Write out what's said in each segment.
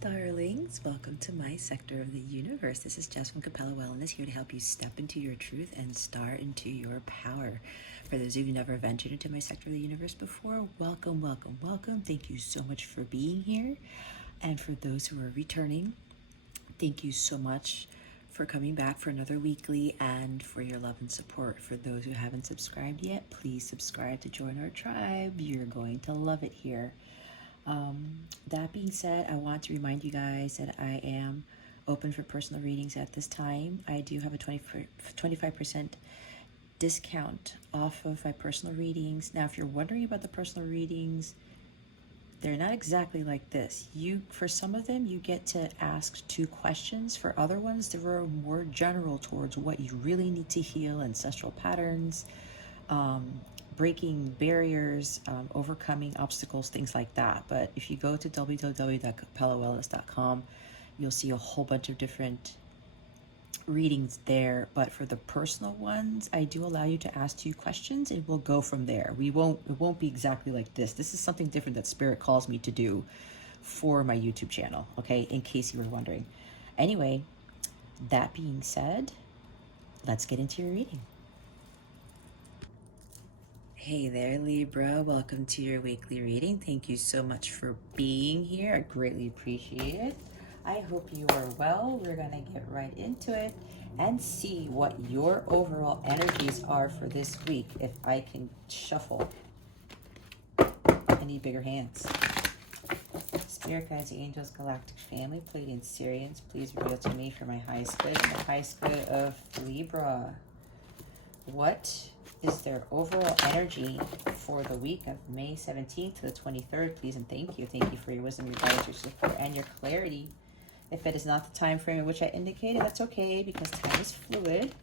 darlings. Welcome to my sector of the universe. This is Jasmine Capella Wellness, here to help you step into your truth and star into your power. For those of you who never ventured into my sector of the universe before, welcome, welcome, welcome. Thank you so much for being here. And for those who are returning, thank you so much for coming back for another weekly and for your love and support. For those who haven't subscribed yet, please subscribe to join our tribe. You're going to love it here. That being said, I want to remind you guys that I am open for personal readings at this time. I do have a 25% discount off of my personal readings. Now, if you're wondering about the personal readings, they're not exactly like this. For some of them, you get to ask 2 questions. For other ones, they are more general towards what you really need to heal, ancestral patterns, breaking barriers, overcoming obstacles, things like that. But if you go to www.capellawellness.com, you'll see a whole bunch of different readings there. But for the personal ones, I do allow you to ask 2 questions and we'll go from there. It won't be exactly like this. This is something different that Spirit calls me to do for my YouTube channel, okay, in case you were wondering. Anyway, that being said, let's get into your reading. Hey there, Libra. Welcome to your weekly reading. Thank you so much for being here. I greatly appreciate it. I hope you are well. We're going to get right into it and see what your overall energies are for this week. If I can shuffle. I need bigger hands. Spirit guides, angels, galactic family, Pleiadian Syrians, please reveal to me for my highest good and the highest good of Libra. What is their overall energy for the week of May 17th to the 23rd, please and thank you. Thank you for your wisdom, your guidance, your support, and your clarity. If it is not the time frame in which I indicated, that's okay, because time is fluid.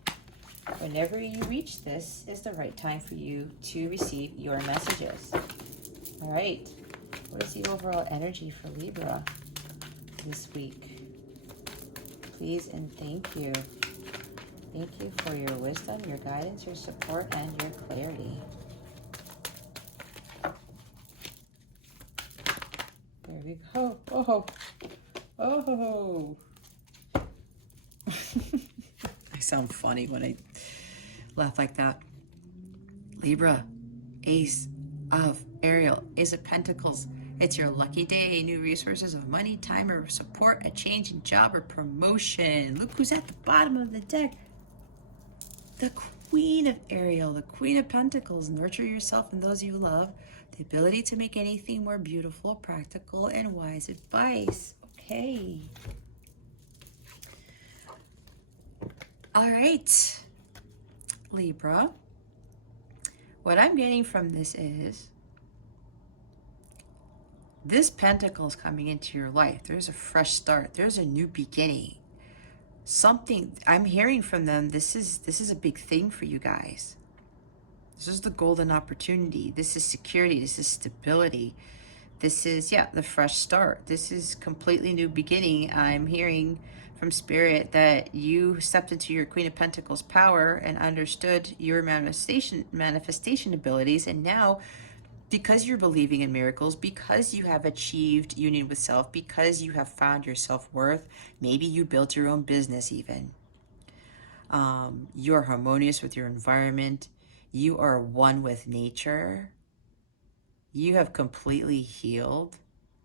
Whenever you reach this is the right time for you to receive your messages. All right. What is the overall energy for Libra this week? Please and thank you. Thank you for your wisdom, your guidance, your support, and your clarity. There we go. Oh, oh. I sound funny when I laugh like that. Libra, Ace of Ariel, Ace of Pentacles. It's your lucky day. New resources of money, time, or support, a change in job or promotion. Look who's at the bottom of the deck. The Queen of Ariel, the Queen of Pentacles. Nurture yourself and those you love. The ability to make anything more beautiful, practical, and wise advice. Okay. All right, Libra. What I'm getting from this is this Pentacle's coming into your life. There's a fresh start. There's a new beginning. Something I'm hearing from them, this is a big thing for you guys. This is the golden opportunity. This is security. This is stability. This is, the fresh start. This is completely new beginning. I'm hearing from Spirit that you stepped into your Queen of Pentacles power and understood your manifestation abilities, and now, because you're believing in miracles, because you have achieved union with self, because you have found your self-worth, maybe you built your own business even. You are harmonious with your environment. You are one with nature. You have completely healed,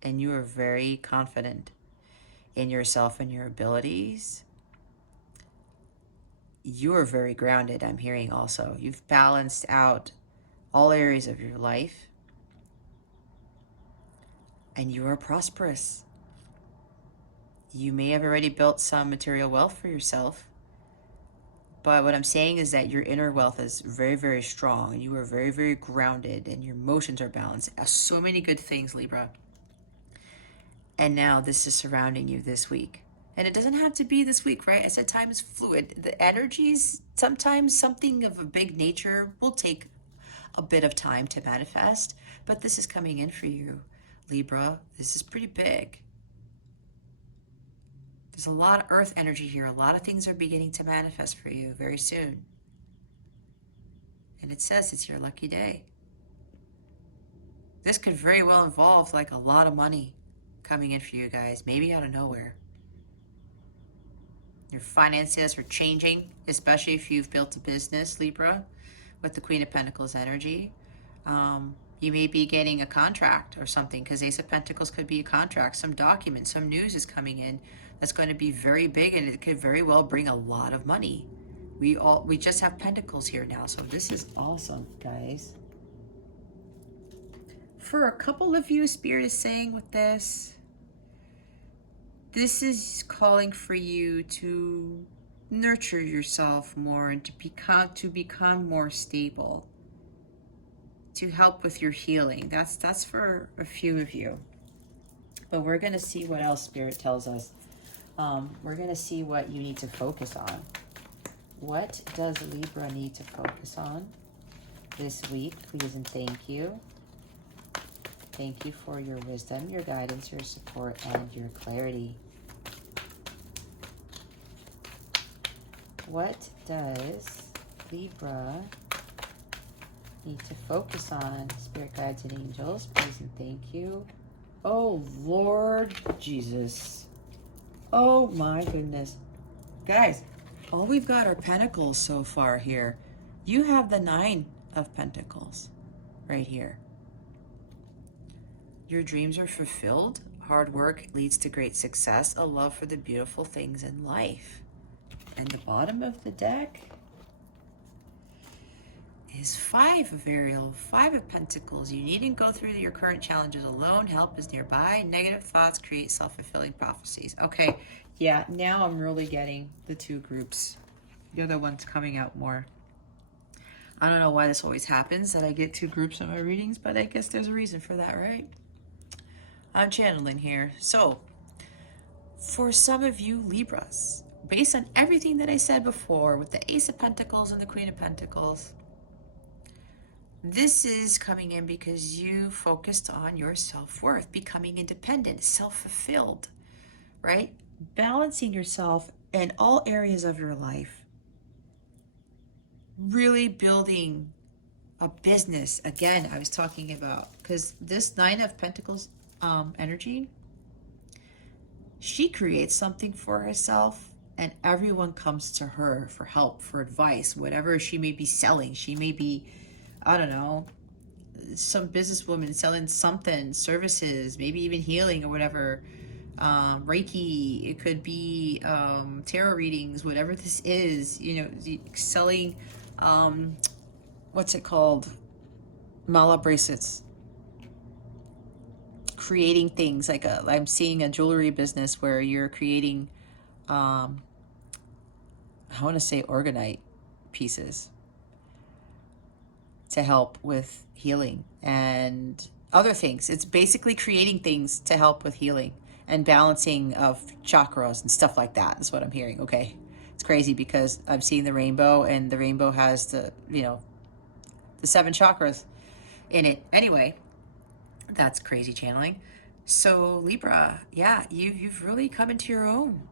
and you are very confident in yourself and your abilities. You are very grounded, I'm hearing also. You've balanced out all areas of your life. And you are prosperous. You may have already built some material wealth for yourself, but what I'm saying is that your inner wealth is very, very strong. You are very, very grounded, and your emotions are balanced. So many good things, Libra. And now this is surrounding you this week. And it doesn't have to be this week, right? I said time is fluid. The energies, sometimes something of a big nature will take a bit of time to manifest, but this is coming in for you, Libra. This is pretty big. There's a lot of earth energy here. A lot of things are beginning to manifest for you very soon. And it says it's your lucky day. This could very well involve like a lot of money coming in for you guys, maybe out of nowhere. Your finances are changing, especially if you've built a business, Libra, with the Queen of Pentacles energy. You may be getting a contract or something, because Ace of Pentacles could be a contract, some document, some news is coming in that's going to be very big, and it could very well bring a lot of money. We just have Pentacles here now, so this is awesome, guys. For a couple of you, Spirit is saying with this is calling for you to nurture yourself more and to become more stable, to help with your healing. That's for a few of you. But we're going to see what else Spirit tells us. We're going to see what you need to focus on. What does Libra need to focus on this week? Please and thank you. Thank you for your wisdom, your guidance, your support, and your clarity. What does Libra need to focus on? Spirit guides and angels, please and thank you. Oh, Lord Jesus. Oh, my goodness. Guys, all we've got are Pentacles so far here. You have the 9 of Pentacles right here. Your dreams are fulfilled. Hard work leads to great success. A love for the beautiful things in life. And the bottom of the deck is 5 of Ariel, 5 of Pentacles. You needn't go through your current challenges alone. Help is nearby. Negative thoughts create self-fulfilling prophecies. Okay, yeah, now I'm really getting the 2 groups. The other one's coming out more. I don't know why this always happens, that I get 2 groups in my readings, but I guess there's a reason for that, right? I'm channeling here. So, for some of you Libras, based on everything that I said before with the Ace of Pentacles and the Queen of Pentacles, this is coming in because you focused on your self-worth, becoming independent, self-fulfilled, right? Balancing yourself in all areas of your life. Really building a business. Again, I was talking about, because this 9 of Pentacles energy, she creates something for herself and everyone comes to her for help, for advice, whatever she may be selling. She may be, I don't know, some businesswoman selling something, services, maybe even healing or whatever, Reiki, it could be tarot readings, whatever this is, you know, selling, what's it called? Mala bracelets. Creating things like I'm seeing a jewelry business where you're creating, I want to say organite pieces to help with healing and other things. It's basically creating things to help with healing and balancing of chakras and stuff like that is what I'm hearing. Okay. It's crazy because I'm seeing the rainbow, and the rainbow has the, you know, the 7 chakras in it. Anyway, that's crazy channeling. So Libra, yeah, you've really come into your own.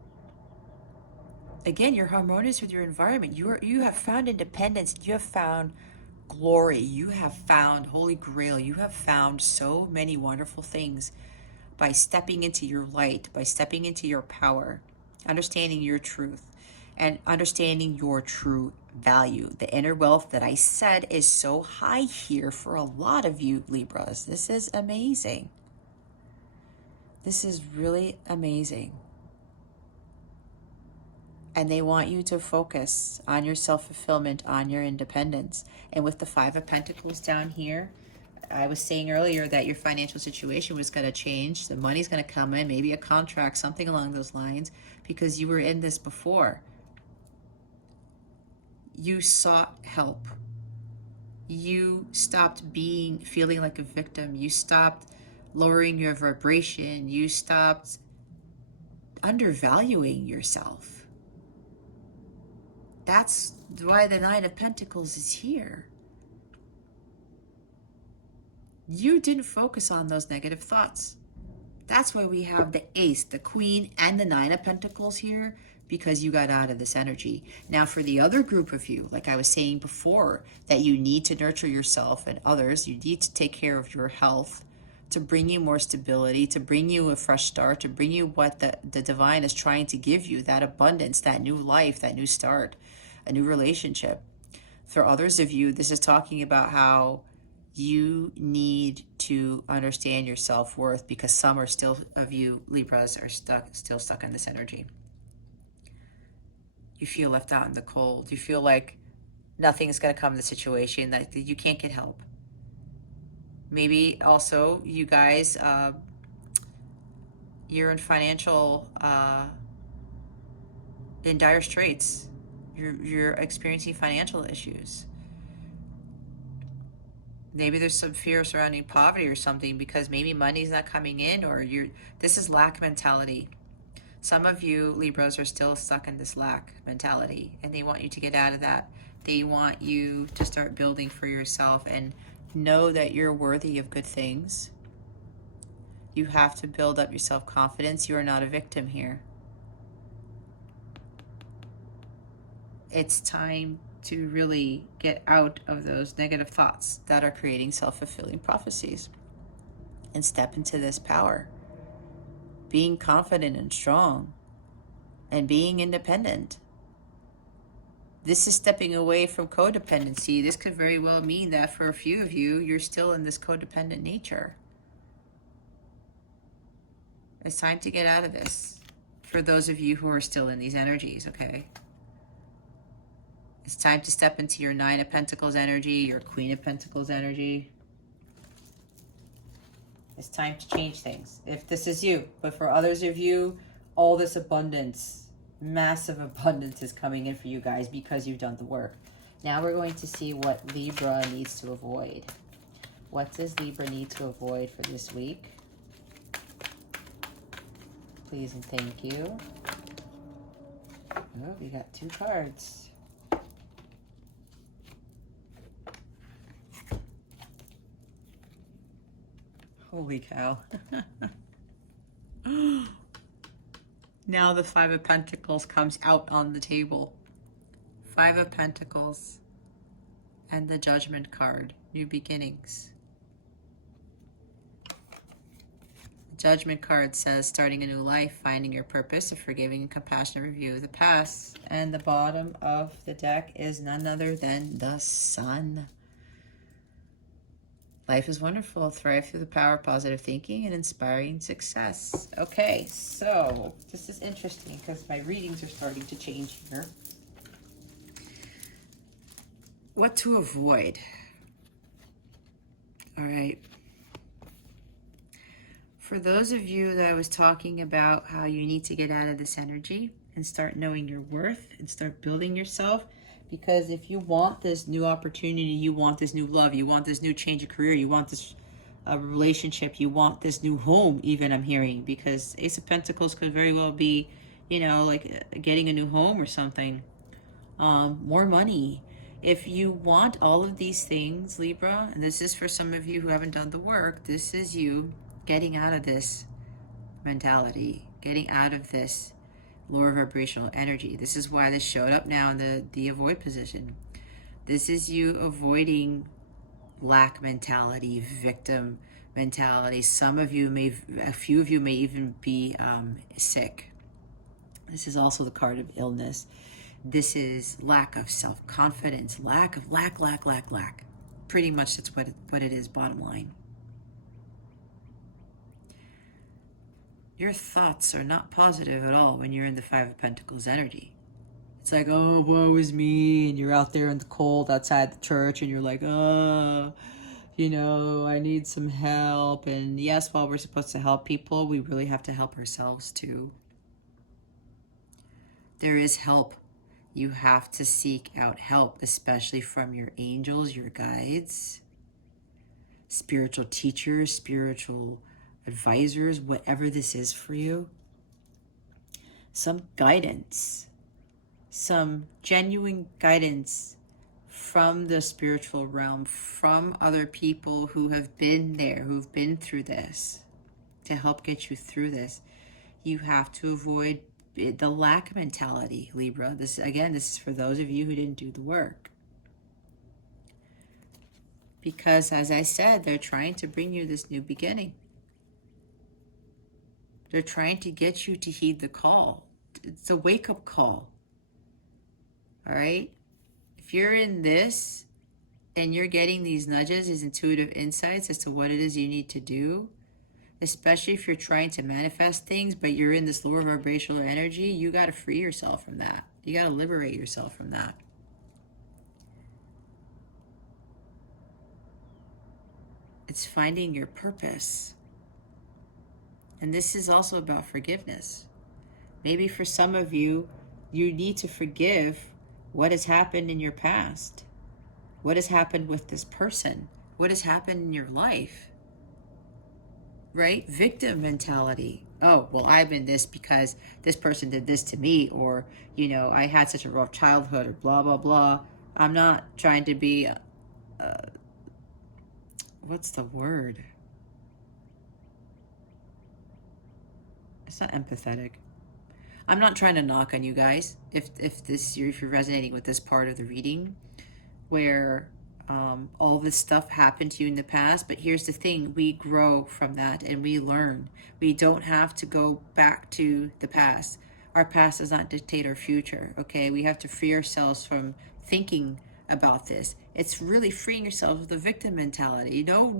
Again, you're harmonious with your environment. You have found independence. You have found glory. You have found Holy Grail. You have found so many wonderful things by stepping into your light, by stepping into your power, understanding your truth, and understanding your true value. The inner wealth that I said is so high here for a lot of you Libras. This is amazing. This is really amazing. And they want you to focus on your self-fulfillment, on your independence. And with the 5 of Pentacles down here, I was saying earlier that your financial situation was going to change. The money's going to come in, maybe a contract, something along those lines, because you were in this before. You sought help. You stopped feeling like a victim. You stopped lowering your vibration. You stopped undervaluing yourself. That's why the 9 of Pentacles is here. You didn't focus on those negative thoughts. That's why we have the Ace, the Queen, and the 9 of Pentacles here, because you got out of this energy. Now, for the other group of you, like I was saying before, that you need to nurture yourself and others, you need to take care of your health, to bring you more stability, to bring you a fresh start, to bring you what the divine is trying to give you, that abundance, that new life, that new start, a new relationship. For others of you, this is talking about how you need to understand your self-worth, because some are still of you, Libras, are still stuck in this energy. You feel left out in the cold. You feel like nothing's going to come to the situation, that you can't get help. Maybe also you guys, you're in financial, in dire straits. You're experiencing financial issues. Maybe there's some fear surrounding poverty or something, because maybe money's not coming in, or this is lack mentality. Some of you Libras are still stuck in this lack mentality, and they want you to get out of that. They want you to start building for yourself and know that you're worthy of good things. You have to build up your self-confidence. You are not a victim here. It's time to really get out of those negative thoughts that are creating self-fulfilling prophecies and step into this power. Being confident and strong and being independent. This is stepping away from codependency. This could very well mean that for a few of you, you're still in this codependent nature. It's time to get out of this. For those of you who are still in these energies, okay? It's time to step into your Nine of Pentacles energy, your Queen of Pentacles energy. It's time to change things, if this is you. But for others of you, all this abundance, massive abundance is coming in for you guys because you've done the work. Now we're going to see what Libra needs to avoid. What does Libra need to avoid for this week? Please and thank you. Oh, we got 2 cards. Holy cow. Now the 5 of Pentacles comes out on the table. 5 of Pentacles and the Judgment card, new beginnings. The Judgment card says starting a new life, finding your purpose, a forgiving and compassionate review of the past. And the bottom of the deck is none other than the Sun. Life is wonderful. Thrive through the power of positive thinking and inspiring success. Okay, so this is interesting because my readings are starting to change here. What to avoid? All right. For those of you that I was talking about how you need to get out of this energy and start knowing your worth and start building yourself, because if you want this new opportunity, you want this new love, you want this new change of career, you want this relationship, you want this new home, even I'm hearing, because Ace of Pentacles could very well be, you know, like getting a new home or something. More money. If you want all of these things, Libra, and this is for some of you who haven't done the work, this is you getting out of this mentality, getting out of this lower vibrational energy. This is why this showed up now in the avoid position. This is you avoiding lack mentality, victim mentality. Some of you may, a few of you may even be sick. This is also the card of illness. This is lack of self-confidence, lack. Pretty much that's what it is, bottom line. Your thoughts are not positive at all when you're in the 5 of Pentacles energy. It's like, oh, woe is me, and you're out there in the cold outside the church, and you're like, oh, you know, I need some help. And yes, while we're supposed to help people, we really have to help ourselves too. There is help. You have to seek out help, especially from your angels, your guides, spiritual teachers, spiritual advisors, whatever this is for you. Some guidance, some genuine guidance from the spiritual realm, from other people who have been there, who've been through this, to help get you through this. You have to avoid the lack mentality, Libra. This, again, this is for those of you who didn't do the work. Because, as I said, they're trying to bring you this new beginning. They're trying to get you to heed the call. It's a wake-up call. All right? If you're in this and you're getting these nudges, these intuitive insights as to what it is you need to do, especially if you're trying to manifest things, but you're in this lower vibrational energy, you got to free yourself from that. You got to liberate yourself from that. It's finding your purpose. And this is also about forgiveness. Maybe for some of you, you need to forgive what has happened in your past. What has happened with this person? What has happened in your life? Right? Victim mentality. Oh, well, I've been this because this person did this to me, or, you know, I had such a rough childhood, or blah, blah, blah. I'm not trying to be, what's the word? It's not empathetic. I'm not trying to knock on you guys if you're resonating with this part of the reading where all this stuff happened to you in the past. But here's the thing, we grow from that and we learn. We don't have to go back to the past. Our past does not dictate our future, okay? We have to free ourselves from thinking about this. It's really freeing yourself of the victim mentality. You know,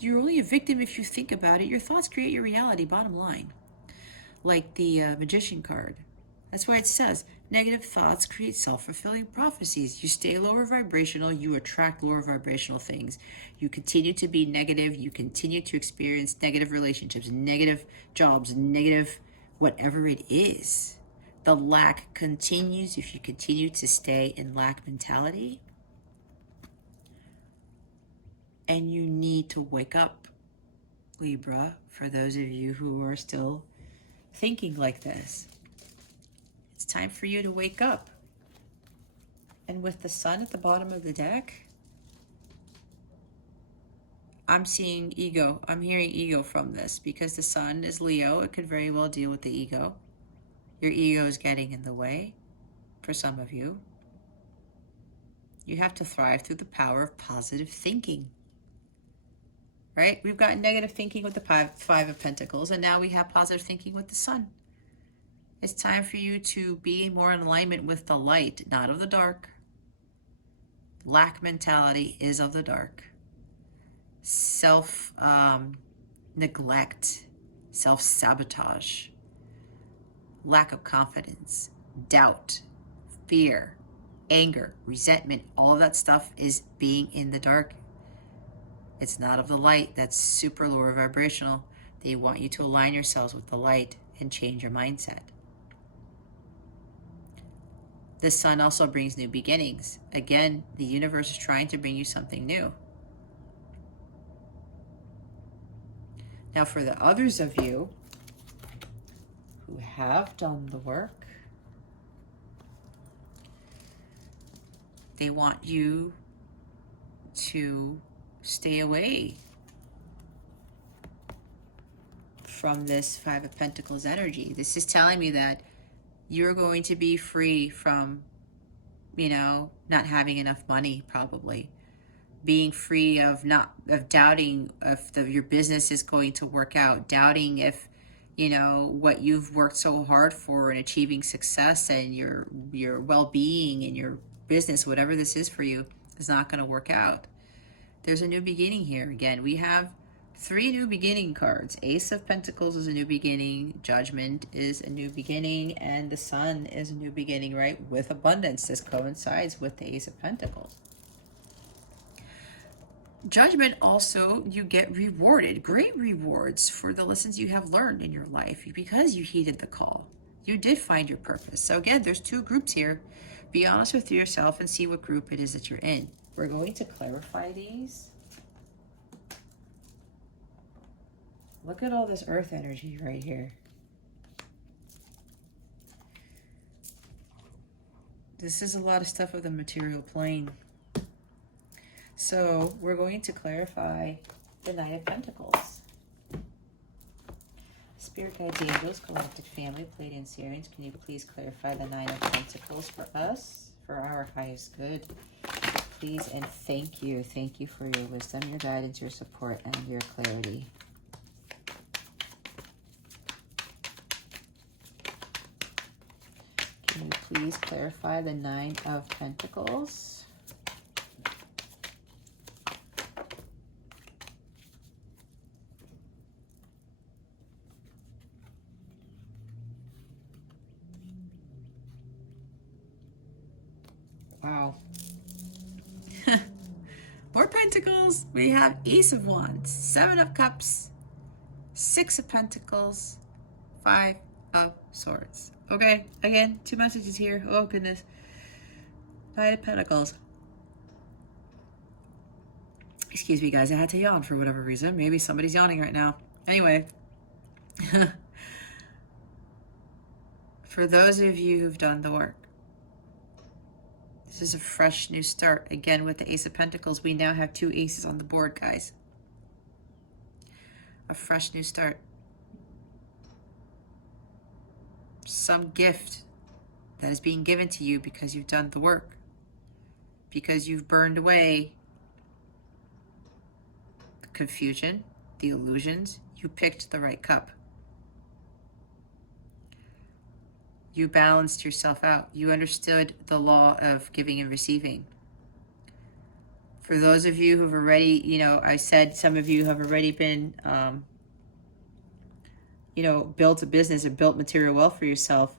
you're only a victim if you think about it. Your thoughts create your reality, bottom line. Like the magician card. That's why it says, negative thoughts create self-fulfilling prophecies. You stay lower vibrational, you attract lower vibrational things. You continue to be negative, you continue to experience negative relationships, negative jobs, negative whatever it is. The lack continues if you continue to stay in lack mentality. And you need to wake up, Libra, for those of you who are still thinking like this. It's time for you to wake up. And with the sun at the bottom of the deck, I'm seeing ego. I'm hearing ego from this because the sun is Leo. It could very well deal with the ego. Your ego is getting in the way for some of you. You have to thrive through the power of positive thinking. Right? We've got negative thinking with the Five of Pentacles, and now we have positive thinking with the sun. It's time for you to be more in alignment with the light, not of the dark. Lack mentality is of the dark. Self-neglect, self-sabotage, lack of confidence, doubt, fear, anger, resentment, all of that stuff is being in the dark. It's not of the light. That's super lower vibrational. They want you to align yourselves with the light and change your mindset. The sun also brings new beginnings. Again, the universe is trying to bring you something new. Now, for the others of you who have done the work, they want you to stay away from this Five of Pentacles energy. This is telling me that you're going to be free from, you know, not having enough money, probably. Being free of doubting if your business is going to work out, doubting if, you know, what you've worked so hard for and achieving success and your well-being in your business, whatever this is for you, is not going to work out. There's a new beginning here. Again, we have 3 new beginning cards. Ace of Pentacles is a new beginning. Judgment is a new beginning. And the Sun is a new beginning, right? With abundance. This coincides with the Ace of Pentacles. Judgment also, you get rewarded. Great rewards for the lessons you have learned in your life because you heeded the call. You did find your purpose. So again, there's 2 groups here. Be honest with yourself and see what group it is that you're in. We're going to clarify these. Look at all this earth energy right here. This is a lot of stuff of the material plane. So we're going to clarify the Knight of Pentacles. Spirit guides, angels, galactic family, Pleiadians, can you please clarify the Nine of Pentacles for us, for our highest good? please, and thank you. Thank you for your wisdom, your guidance, your support, and your clarity. Can you please clarify the Nine of Pentacles? Wow. More Pentacles. We have Ace of Wands, Seven of Cups, Six of Pentacles, Five of Swords. Okay, again, two messages here. Oh, goodness. Nine of Pentacles. Excuse me, guys. I had to yawn for whatever reason. Maybe somebody's yawning right now. Anyway. For those of you who've done the work, this is a fresh new start. Again, with the Ace of Pentacles, we now have two aces on the board, guys. A fresh new start. Some gift that is being given to you because you've done the work. Because you've burned away the confusion, the illusions. You picked the right cup. You balanced yourself out. You understood the law of giving and receiving. For those of you who've already, I said some of you have already been, built a business or built material wealth for yourself.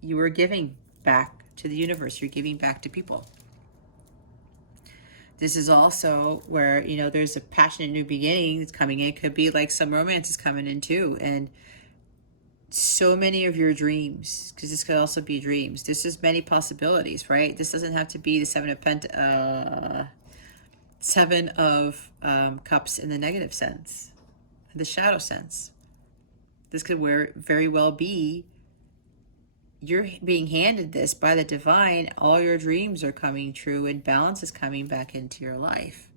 You are giving back to the universe. You're giving back to people. This is also where, there's a passionate new beginning that's coming in. It could be like some romance is coming in too. And so many of your dreams, because this could also be dreams. This is many possibilities, right? This doesn't have to be the Seven of Cups in the negative sense, the shadow sense. This could very well be you're being handed this by the divine. All your dreams are coming true and balance is coming back into your life.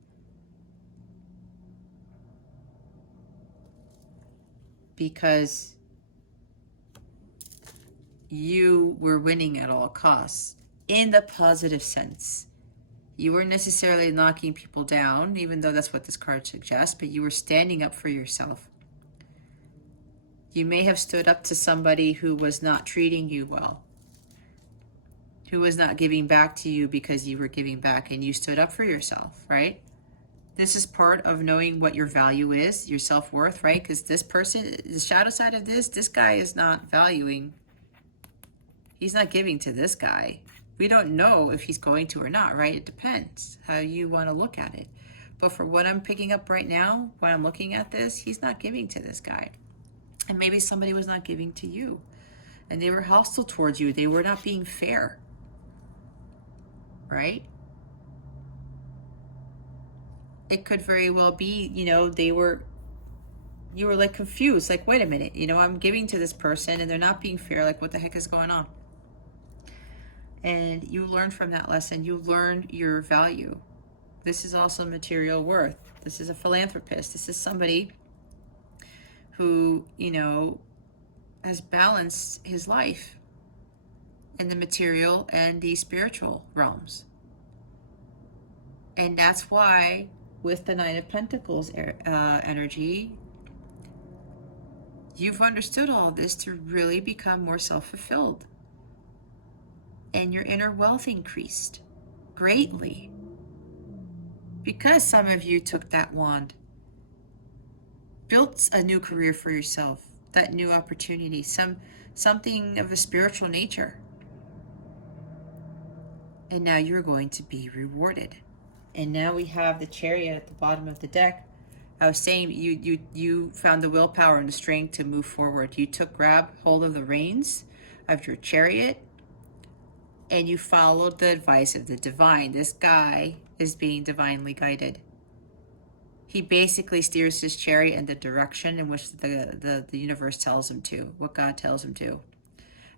Because you were winning at all costs in the positive sense. You weren't necessarily knocking people down, even though that's what this card suggests, but you were standing up for yourself. You may have stood up to somebody who was not treating you well, who was not giving back to you because you were giving back, and you stood up for yourself, right? This is part of knowing what your value is, your self-worth, right? Because this person, the shadow side of this guy is not valuing. He's not giving to this guy. We don't know if he's going to or not, right? It depends how you want to look at it. But for what I'm picking up right now, when I'm looking at this, he's not giving to this guy. And maybe somebody was not giving to you. And they were hostile towards you. They were not being fair. Right? It could very well be, you were like confused. Like, wait a minute, I'm giving to this person and they're not being fair. Like, what the heck is going on? And you learned from that lesson. You learned your value. This is also material worth. This is a philanthropist. This is somebody who, has balanced his life in the material and the spiritual realms. And that's why with the Nine of Pentacles energy, you've understood all this to really become more self-fulfilled. And your inner wealth increased greatly. Because some of you took that wand, built a new career for yourself, that new opportunity, something of a spiritual nature. And now you're going to be rewarded. And now we have the Chariot at the bottom of the deck. I was saying you found the willpower and the strength to move forward. You grab hold of the reins of your chariot and you followed the advice of the divine. This guy is being divinely guided. He basically steers his chariot in the direction in which the universe tells him to, what God tells him to.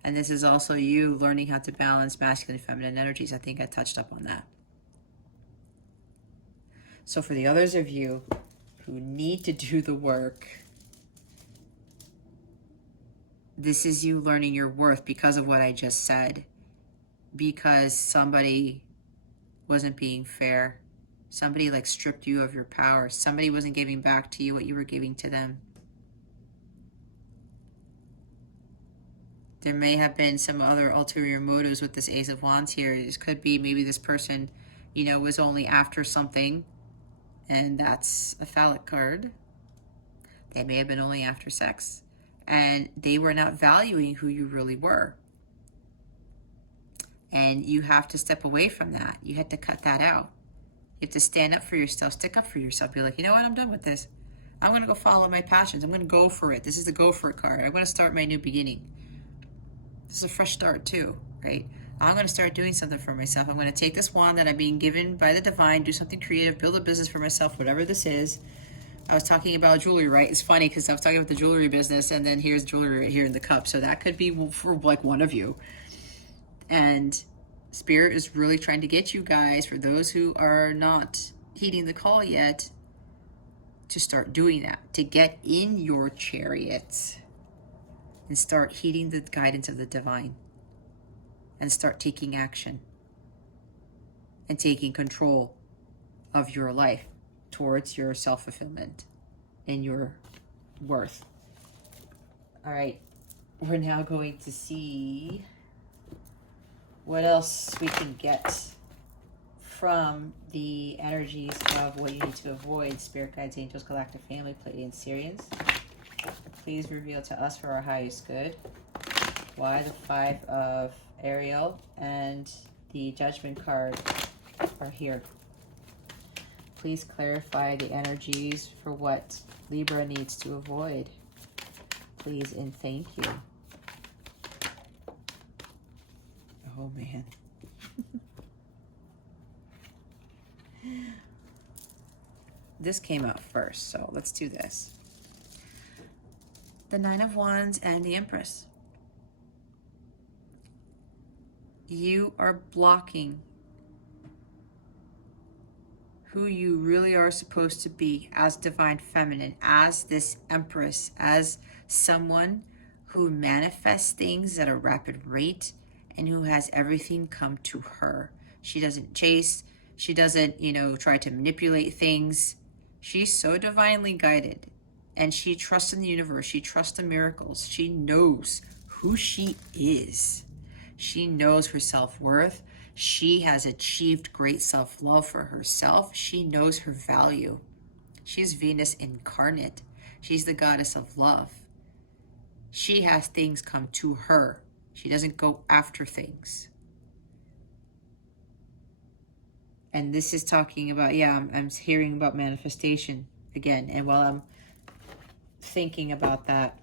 And this is also you learning how to balance masculine and feminine energies. I think I touched up on that. So for the others of you who need to do the work, this is you learning your worth because of what I just said. Because somebody wasn't being fair. Somebody like stripped you of your power. Somebody wasn't giving back to you what you were giving to them. There may have been some other ulterior motives with this Ace of Wands here. It could be maybe this person, you know, was only after something, and that's a phallic card. They may have been only after sex, and they were not valuing who you really were. And you have to step away from that. You had to cut that out. You have to stand up for yourself, stick up for yourself. Be like, you know what, I'm done with this. I'm going to go follow my passions. I'm going to go for it. This is the go for it card. I'm going to start my new beginning. This is a fresh start too, right? I'm going to start doing something for myself. I'm going to take this wand that I'm being given by the divine, do something creative, build a business for myself, whatever this is. I was talking about jewelry, right? It's funny because I was talking about the jewelry business, and then here's jewelry right here in the cup. So that could be for like one of you. And Spirit is really trying to get you guys, for those who are not heeding the call yet, to start doing that, to get in your chariots and start heeding the guidance of the divine and start taking action and taking control of your life towards your self-fulfillment and your worth. All right, we're now going to see what else we can get from the energies of what you need to avoid. Spirit guides, angels, galactic family, Pleiadian, Sirians. Please reveal to us for our highest good why the 5 of Ariel and the Judgment card are here. Please clarify the energies for what Libra needs to avoid. Please and thank you. Oh man. This came out first, so let's do this. The 9 of Wands and the Empress. You are blocking who you really are supposed to be as divine feminine, as this Empress, as someone who manifests things at a rapid rate and who has everything come to her. She doesn't chase. She doesn't, you know, try to manipulate things. She's so divinely guided, and she trusts in the universe. She trusts in miracles. She knows who she is. She knows her self-worth. She has achieved great self-love for herself. She knows her value. She's Venus incarnate. She's the goddess of love. She has things come to her. She doesn't go after things. And this is talking about, yeah, I'm hearing about manifestation again. And while I'm thinking about that,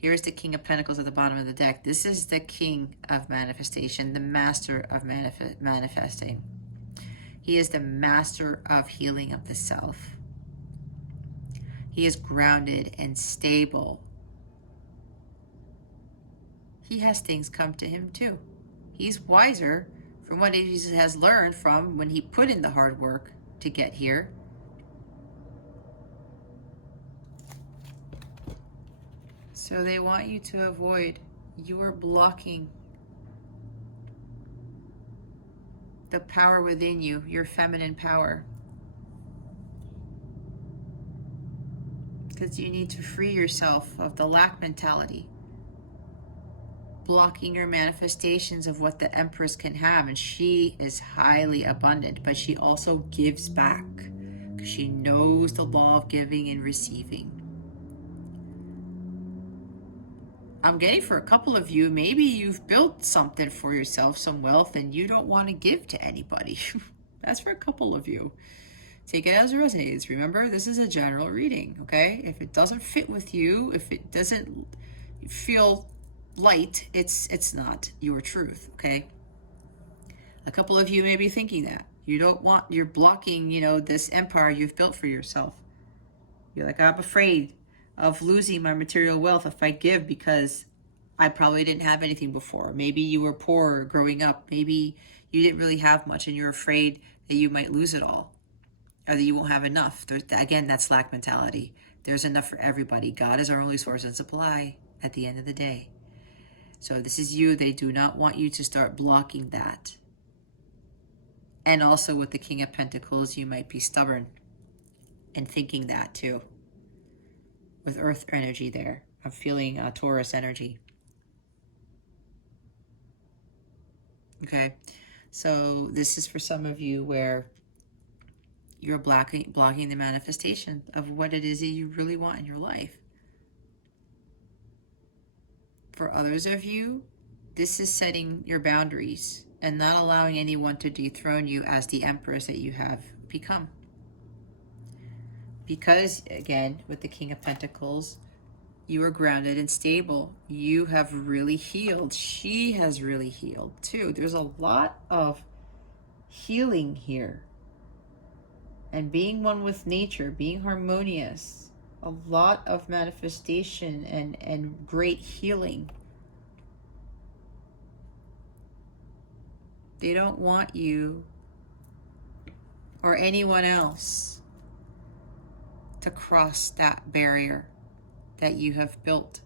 here's the King of Pentacles at the bottom of the deck. This is the King of Manifestation, the master of manifesting. He is the master of healing of the self. He is grounded and stable. He has things come to him too. He's wiser from what he has learned from when he put in the hard work to get here. So they want you to avoid. You are blocking the power within you, your feminine power. Because you need to free yourself of the lack mentality. Blocking your manifestations of what the Empress can have. And she is highly abundant, but she also gives back. Because she knows the law of giving and receiving. I'm getting for a couple of you, maybe you've built something for yourself, some wealth, and you don't want to give to anybody. That's for a couple of you. Take it as it resonates. Remember, this is a general reading, okay? If it doesn't fit with you, if it doesn't feel light, it's not your truth, okay? A couple of you may be thinking that. You don't want, you're blocking, you know, this empire you've built for yourself. You're like, I'm afraid of losing my material wealth if I give because I probably didn't have anything before. Maybe you were poor growing up. Maybe you didn't really have much and you're afraid that you might lose it all or that you won't have enough. Again, that's lack mentality. There's enough for everybody. God is our only source and supply at the end of the day. So this is you. They do not want you to start blocking that. And also with the King of Pentacles, you might be stubborn and thinking that too. With Earth energy there. I'm feeling Taurus energy. Okay. So this is for some of you where you're blocking the manifestation of what it is that you really want in your life. For others of you, this is setting your boundaries and not allowing anyone to dethrone you as the Empress that you have become. Because, again, with the King of Pentacles, you are grounded and stable. You have really healed. She has really healed too. There's a lot of healing here. And being one with nature, being harmonious, a lot of manifestation and great healing. They don't want you or anyone else to cross that barrier that you have built.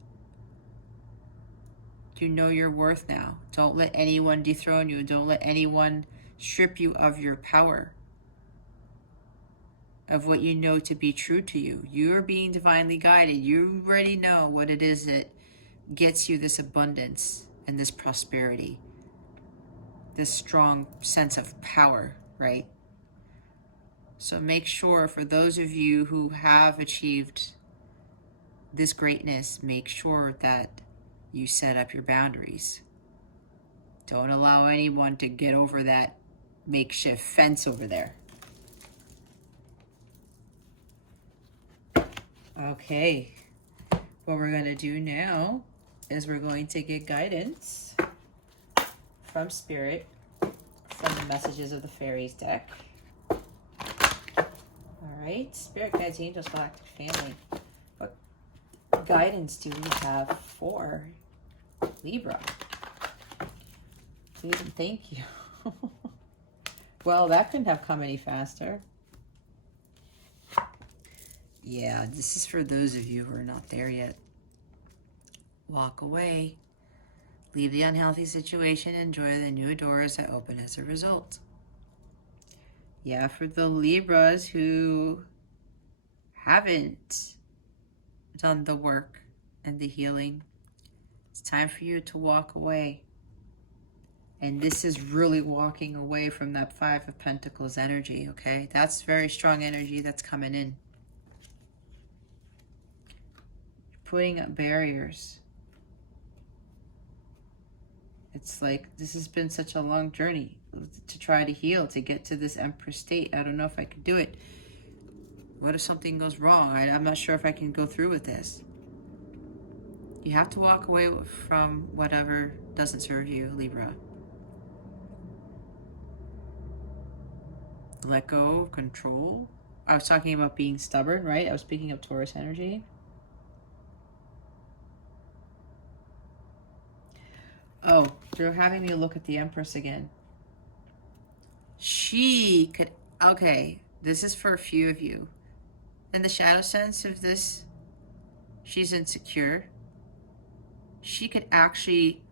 You know your worth now. Don't let anyone dethrone you. Don't let anyone strip you of your power, of what you know to be true to you. You are being divinely guided. You already know what it is that gets you this abundance and this prosperity, this strong sense of power, right? So make sure, for those of you who have achieved this greatness, make sure that you set up your boundaries. Don't allow anyone to get over that makeshift fence over there. Okay, what we're going to do now is we're going to get guidance from Spirit, from the Messages of the Fairies deck. All right, Spirit Guides, Angels, Galactic Family. What guidance do we have for Libra? Please and thank you. Well, that couldn't have come any faster. Yeah, this is for those of you who are not there yet. Walk away. Leave the unhealthy situation. Enjoy the new doors that open as a result. Yeah, for the Libras who haven't done the work and the healing, it's time for you to walk away. And this is really walking away from that Five of Pentacles energy, okay? That's very strong energy that's coming in. Putting up barriers. It's like this has been such a long journey to try to heal, to get to this Empress state. I don't know if I could do it. What if something goes wrong? I'm not sure if I can go through with this. You have to walk away from whatever doesn't serve you, Libra. Let go, control. I was talking about being stubborn, right? I was speaking of Taurus energy. Oh, they're having me look at the Empress again. She could, okay, this is for a few of you. In the shadow sense of this, she's insecure. She could actually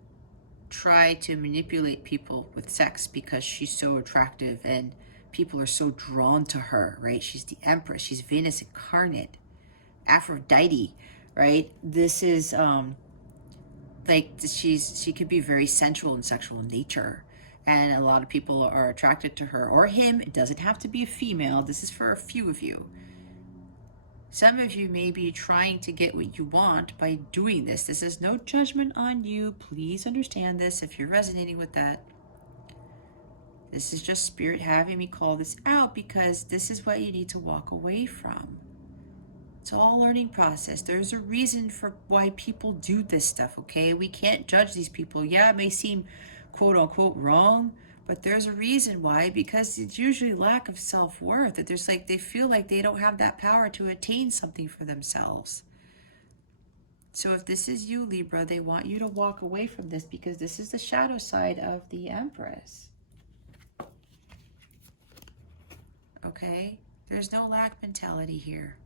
try to manipulate people with sex because she's so attractive and people are so drawn to her, right? She's the Empress. She's Venus incarnate, Aphrodite, right? This is like she could be very sensual and sexual in nature, and a lot of people are attracted to her or him. It doesn't have to be a female. This is for a few of you. Some of you may be trying to get what you want by doing this. This is no judgment on you. Please understand this if you're resonating with that. This is just Spirit having me call this out because this is what you need to walk away from. It's all a learning process. There's a reason for why people do this stuff, okay? We can't judge these people. Yeah, it may seem quote unquote wrong, but there's a reason why, because it's usually lack of self-worth. That there's like, they feel like they don't have that power to attain something for themselves. So if this is you, Libra, they want you to walk away from this because this is the shadow side of the Empress. Okay? There's no lack mentality here.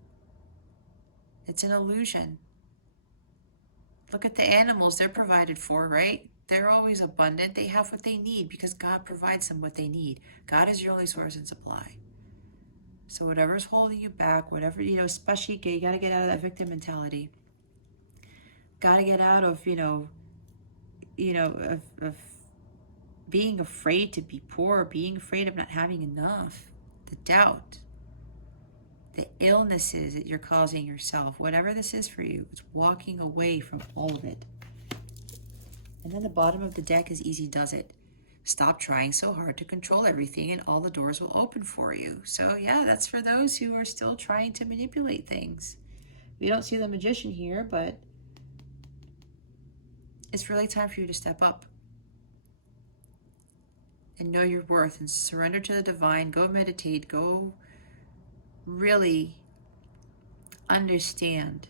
It's an illusion. Look at the animals, they're provided for, right? They're always abundant. They have what they need because God provides them what they need. God is your only source and supply. So whatever's holding you back, whatever, especially you got to get out of that victim mentality. Got to get out of, of being afraid to be poor, being afraid of not having enough, the doubt, the illnesses that you're causing yourself, whatever this is for you, it's walking away from all of it. And then the bottom of the deck is easy does it. Stop trying so hard to control everything and all the doors will open for you. So yeah, that's for those who are still trying to manipulate things. We don't see the magician here, but it's really time for you to step up and know your worth and surrender to the divine. Go meditate. Go really understand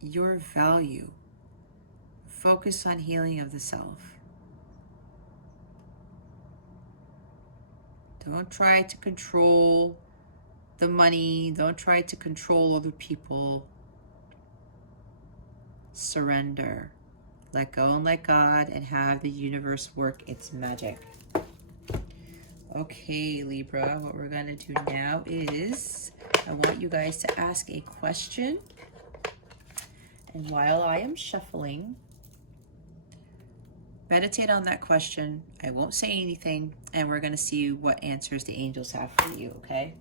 your value. Focus on healing of the self. Don't try to control the money. Don't try to control other people. Surrender. Let go and let God and have the universe work its magic. Okay, Libra, what we're going to do now is I want you guys to ask a question. And while I am shuffling, meditate on that question. I won't say anything, and we're going to see what answers the angels have for you, okay?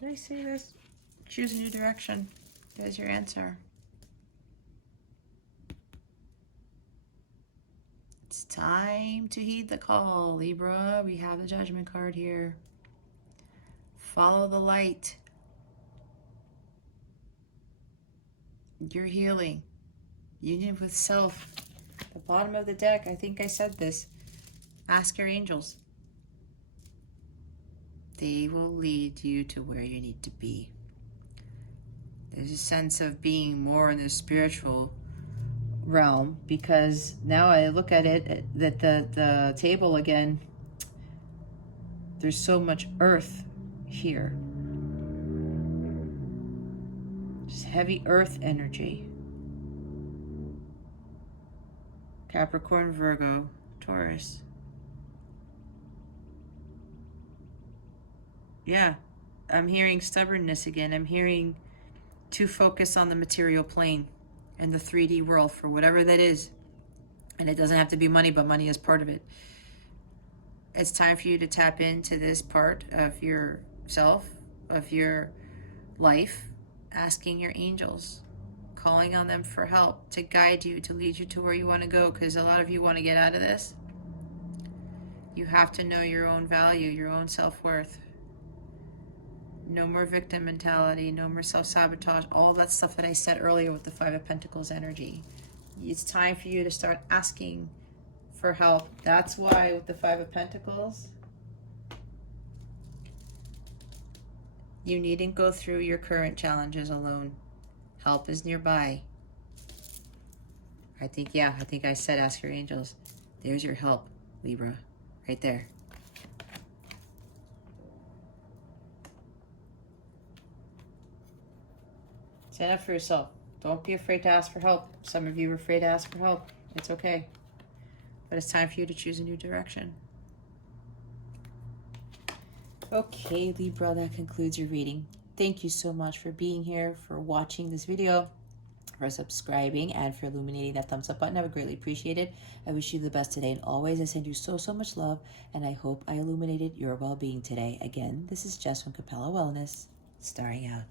Did I say this? Choose a new direction. There's your answer. It's time to heed the call, Libra. We have the Judgment card here. Follow the light. You're healing. Union with self. The bottom of the deck, I think I said this. Ask your angels. They will lead you to where you need to be. There's a sense of being more in the spiritual realm, because now I look at it, that the table again, there's so much earth here. Just heavy earth energy. Capricorn, Virgo, Taurus. Yeah, I'm hearing stubbornness again. I'm hearing to focus on the material plane and the 3D world for whatever that is. And it doesn't have to be money, but money is part of it. It's time for you to tap into this part of yourself, of your life, asking your angels, calling on them for help, to guide you, to lead you to where you want to go, because a lot of you want to get out of this. You have to know your own value, your own self-worth. No more victim mentality, no more self-sabotage, all that stuff that I said earlier with the Five of Pentacles energy. It's time for you to start asking for help. That's why with the Five of Pentacles, you needn't go through your current challenges alone. Help is nearby. I think I said ask your angels. There's your help, Libra, right there. Stand up for yourself. Don't be afraid to ask for help. Some of you are afraid to ask for help. It's okay. But it's time for you to choose a new direction. Okay, Libra, that concludes your reading. Thank you so much for being here, for watching this video. for subscribing, and for illuminating that thumbs up button. I would greatly appreciate it. I wish you the best today and always. I send you so, so much love, and I hope I illuminated your well-being today. Again, this is Jess from Capella Wellness, starring out.